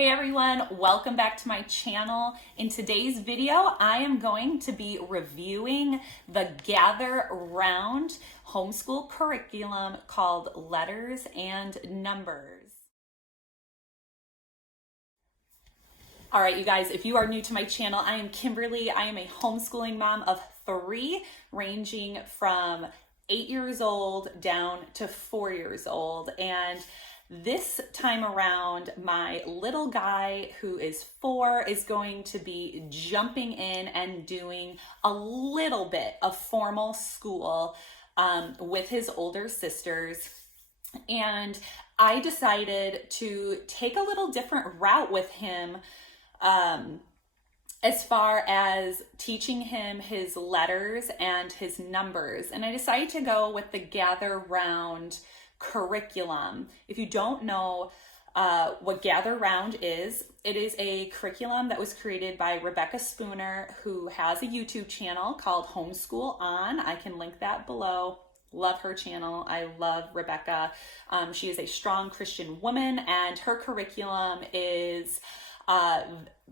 Hey everyone, welcome back to my channel. In today's video, I am going to be reviewing the Gather Round homeschool curriculum called Letters and Numbers. All right, you guys, if you are new to my channel, I am Kimberly. I am a homeschooling mom of 3, ranging from 8 years old down to 4 years old. And this time around, my little guy who is 4 is going to be jumping in and doing a little bit of formal school with his older sisters. And I decided to take a little different route with him as far as teaching him his letters and his numbers. And I decided to go with the Gather Round curriculum. If you don't know what Gather Round is, it is a curriculum that was created by Rebecca Spooner, who has a YouTube channel called Homeschool On. I can link that below. Love her channel. I love Rebecca. She is a strong Christian woman, and her curriculum is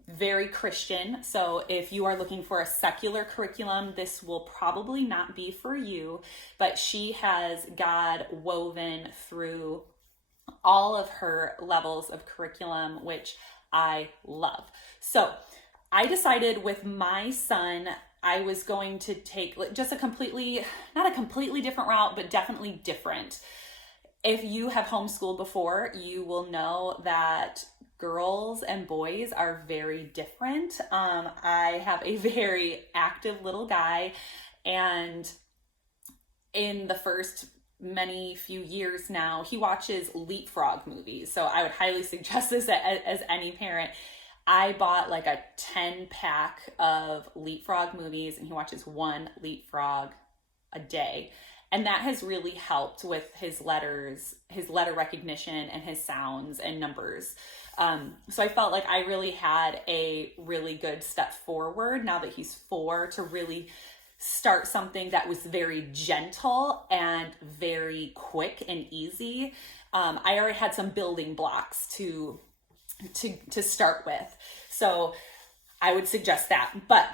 very Christian. So if you are looking for a secular curriculum, this will probably not be for you, but she has God woven through all of her levels of curriculum, which I love. So I decided with my son, I was going to take just not a completely different route, but definitely different. If you have homeschooled before, you will know that girls and boys are very different. I have a very active little guy, and in the first many few years now, he watches leapfrog movies. So I would highly suggest this as any parent. I bought like a 10-pack of leapfrog movies, and he watches one leapfrog a day. And that has really helped with his letters, his letter recognition, and his sounds and numbers. So I felt like I really had a really good step forward now that he's 4 to really start something that was very gentle and very quick and easy. I already had some building blocks to start with. So I would suggest that. But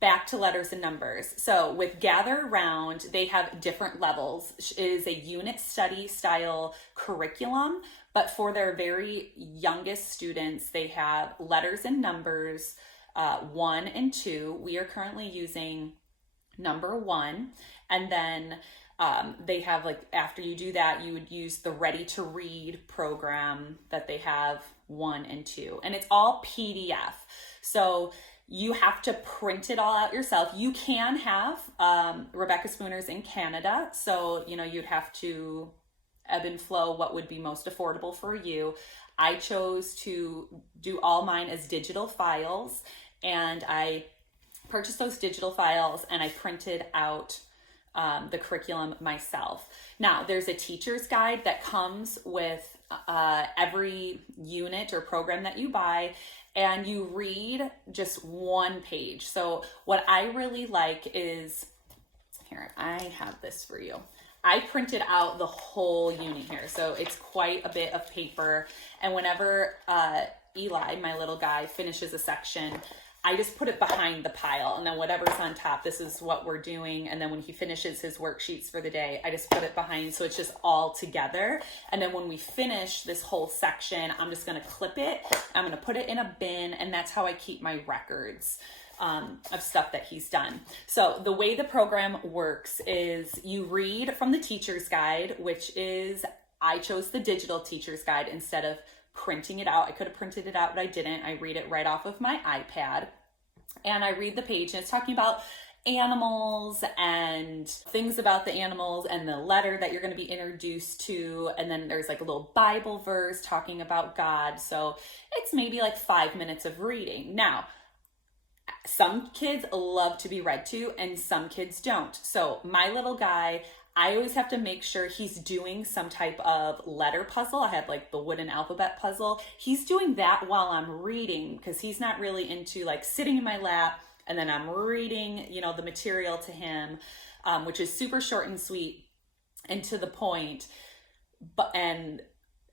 back to letters and numbers. So with Gather Round, they have different levels. It is a unit study style curriculum, but for their very youngest students, they have letters and numbers 1 and 2. We are currently using number 1. And then they have, like, after you do that, you would use the Ready to Read program that they have 1 and 2. And it's all PDF. So you have to print it all out yourself. You can have, Rebecca Spooner's in Canada, so, you'd have to ebb and flow what would be most affordable for you. I chose to do all mine as digital files, and I purchased those digital files and I printed out the curriculum myself. Now, there's a teacher's guide that comes with every unit or program that you buy, and you read just one page. So what I really like is, here, I have this for you. I printed out the whole unit here. So it's quite a bit of paper. And whenever Eli, my little guy, finishes a section, I just put it behind the pile, and then whatever's on top, this is what we're doing. And then when he finishes his worksheets for the day, I just put it behind, so it's just all together. And then when we finish this whole section, I'm just gonna clip it, I'm gonna put it in a bin, and that's how I keep my records of stuff that he's done. So the way the program works is you read from the teacher's guide, which is, I chose the digital teacher's guide instead of printing it out. I could have printed it out, but I didn't. I read it right off of my iPad, and I read the page, and it's talking about animals and things about the animals and the letter that you're going to be introduced to. And then there's like a little Bible verse talking about God. So it's maybe like 5 minutes of reading. Now, some kids love to be read to and some kids don't. So my little guy, I always have to make sure he's doing some type of letter puzzle. I had like the wooden alphabet puzzle. He's doing that while I'm reading, because he's not really into like sitting in my lap and then I'm reading, the material to him, which is super short and sweet and to the point. And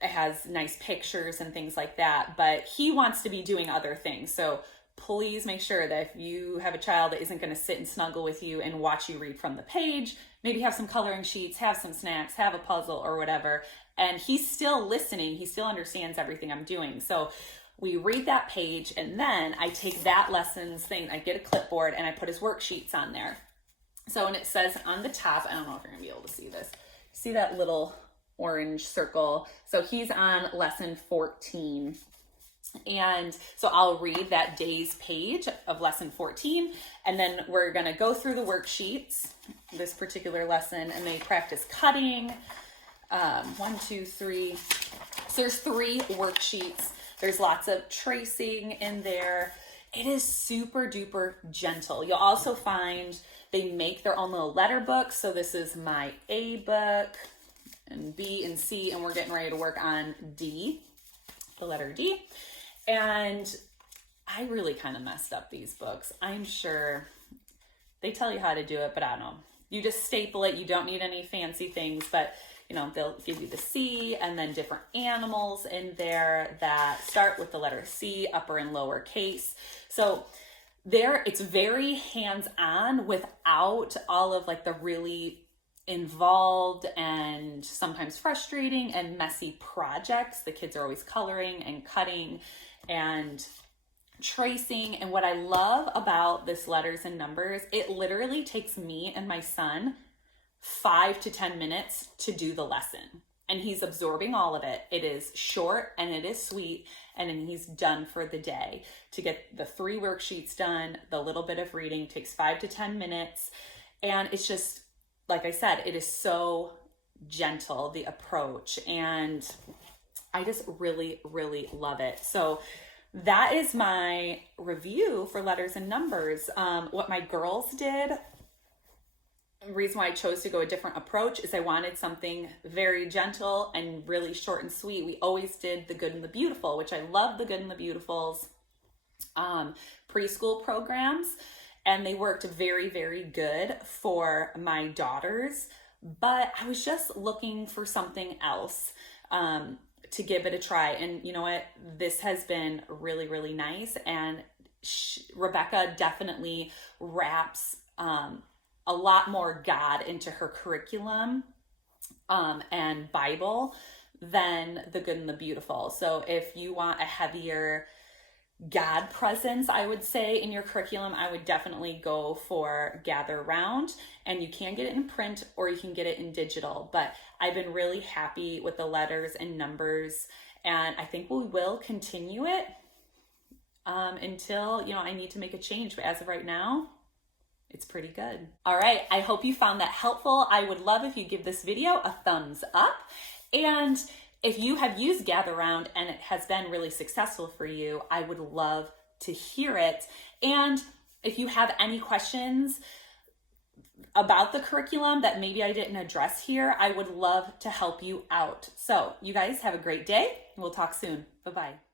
it has nice pictures and things like that, but he wants to be doing other things. So please make sure that if you have a child that isn't going to sit and snuggle with you and watch you read from the page, maybe have some coloring sheets, have some snacks, have a puzzle or whatever. And he's still listening. He still understands everything I'm doing. So we read that page, and then I take that lessons thing, I get a clipboard and I put his worksheets on there. So, and it says on the top, I don't know if you're gonna be able to see this. See that little orange circle? So he's on lesson 14. And so I'll read that day's page of lesson 14, and then we're going to go through the worksheets, this particular lesson, and they practice cutting. 1, 2, 3. So there's 3 worksheets. There's lots of tracing in there. It is super duper gentle. You'll also find they make their own little letter books. So this is my A book, and B and C, and we're getting ready to work on D, the letter D. And I really kind of messed up these books. I'm sure they tell you how to do it, but I don't know. You just staple it. You don't need any fancy things, but you know, they'll give you the C and then different animals in there that start with the letter C, upper and lower case. So there, it's very hands-on without all of like the really involved and sometimes frustrating and messy projects. The kids are always coloring and cutting and tracing. And what I love about this letters and numbers, it literally takes me and my son 5 to 10 minutes to do the lesson. And he's absorbing all of it. It is short and it is sweet. And then he's done for the day. To get the 3 worksheets done, the little bit of reading takes 5 to 10 minutes. And it's just, like I said, it is so gentle, the approach. And I just really, really love it. So that is my review for letters and numbers. What my girls did, the reason why I chose to go a different approach is I wanted something very gentle and really short and sweet. We always did the Good and the Beautiful, which I love the Good and the Beautiful's preschool programs. And they worked very, very good for my daughters. But I was just looking for something else to give it a try. And you know what? This has been really, really nice. And Rebecca definitely wraps a lot more God into her curriculum and Bible than the Good and the Beautiful. So if you want a heavier God presence, I would say, in your curriculum, I would definitely go for Gather Round. And you can get it in print or you can get it in digital. But I've been really happy with the letters and numbers. And I think we will continue it until, you know, I need to make a change. But as of right now, it's pretty good. All right, I hope you found that helpful. I would love if you give this video a thumbs up. And if you have used Gather Round and it has been really successful for you, I would love to hear it. And if you have any questions about the curriculum that maybe I didn't address here, I would love to help you out. So you guys have a great day. We'll talk soon. Bye-bye.